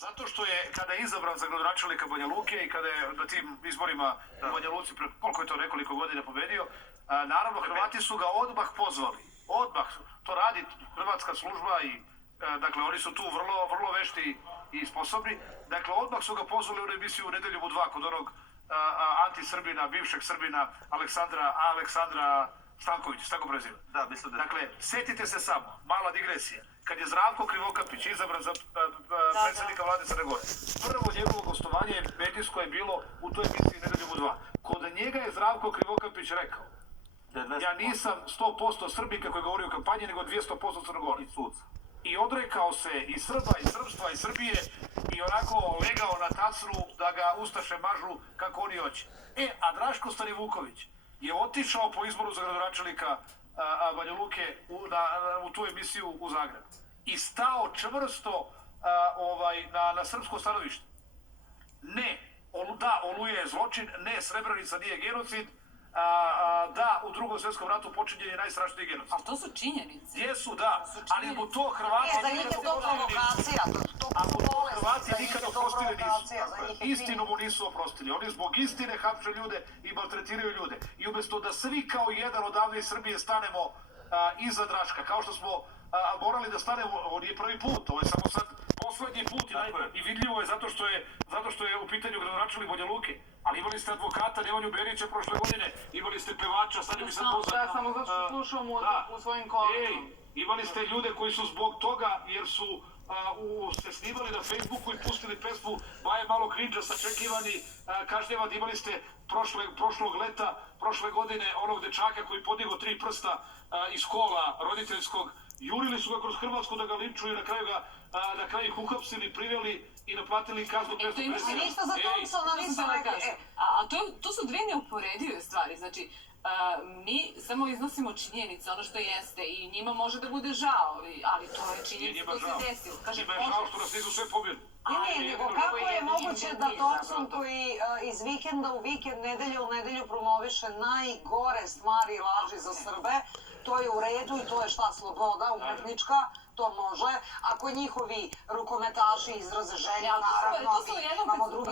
Zato što je, kada je izabran za gradonačelnika Banja Luke i kada je na tim izborima u Banja Luci, koliko je to, nekoliko godina pobedio, naravno Hrvati su ga odmah pozvali. Odmah. To radi hrvatska služba i dakle oni su tu vrlo vešti i sposobni. Dakle, odmah su ga pozvali u emisiju u Nedeljom u 2 kod onog anti-Srbina, bivšeg Srbina Aleksandra Stanković, tako preziva. Da, mislim da. Dakle, setite se samo, mala digresija, kad je Zdravko Krivokapić izabran za predsjednika vlade Crne Gore, prvo njegovo gostovanje medijsko je bilo u toj emisiji Nedeljom u 2. Kod njega je Zdravko Krivokapić rekao, ja nisam 100% Srbin kako je govorio u kampanji, nego 200% Crnogorac. I odrekao se i Srba, i Srpstva, i Srbije i onako legao na tacnu da ga Ustaše mažu kako oni hoće. A Draško Stanivuković je otišao po izboru za gradonačelnika Banja Luke u tu emisiju u Zagreb i stao čvrsto na srpsko stanovište. Ne, da, Oluja je zločin, ne, Srebrenica nije genocid, da, u Drugom svjetskom ratu počinjen je najstrašniji genocid. Ali to su činjenice. Jesu, da, ali mu to Hrvati nikad oprostili nisu. Istinu mu nisu oprostili. Oni zbog istine hapše ljude i maltretiraju ljude. I umjesto da svi kao jedan odavde iz Srbije stanemo iza Draška, kao što smo morali da stanemo, ovo nije prvi put, ovo je samo sad poslednji put i vidljivo je zato što je u pitanju gradonačelnik Banja Luke. Ali imali ste advokata Nemanju Berića prošle godine, imali ste pevača, sad je mi sad pozad. Da, samo zato što slušao mu u svojim kolima. Imali ste ljude koji su zbog toga, jer su se snimali na Facebooku i pustili pesmu Baje malo krinđa, sačekivani, kažnjavani. Imali ste prošlog leta, prošle godine, onog dečaka koji podigo 3 prsta iz kola roditeljskog. Jurili su ga kroz Hrvatsku da ga linčuju, na kraju ih uhapsili, priveli i naplatili kaznu 500 A ništa za Thompsona nisu rekli. A to su dve neuporedive stvari. Znači, mi samo iznosimo činjenice, ono što jeste, i njima može da bude žao, ali to je činjenica koja se desila. Njima je žao što nas nisu sve pobjeli. Ne, nego kako je moguće da Thompson koji iz vikenda u vikend, nedelju u nedelju promoviše najgore stvari i laži za Srbe, to je u redu i to je šta, sloboda umetnička, to može. Ako njihovi rukometaši izraze želju, naravno, mi imamo druge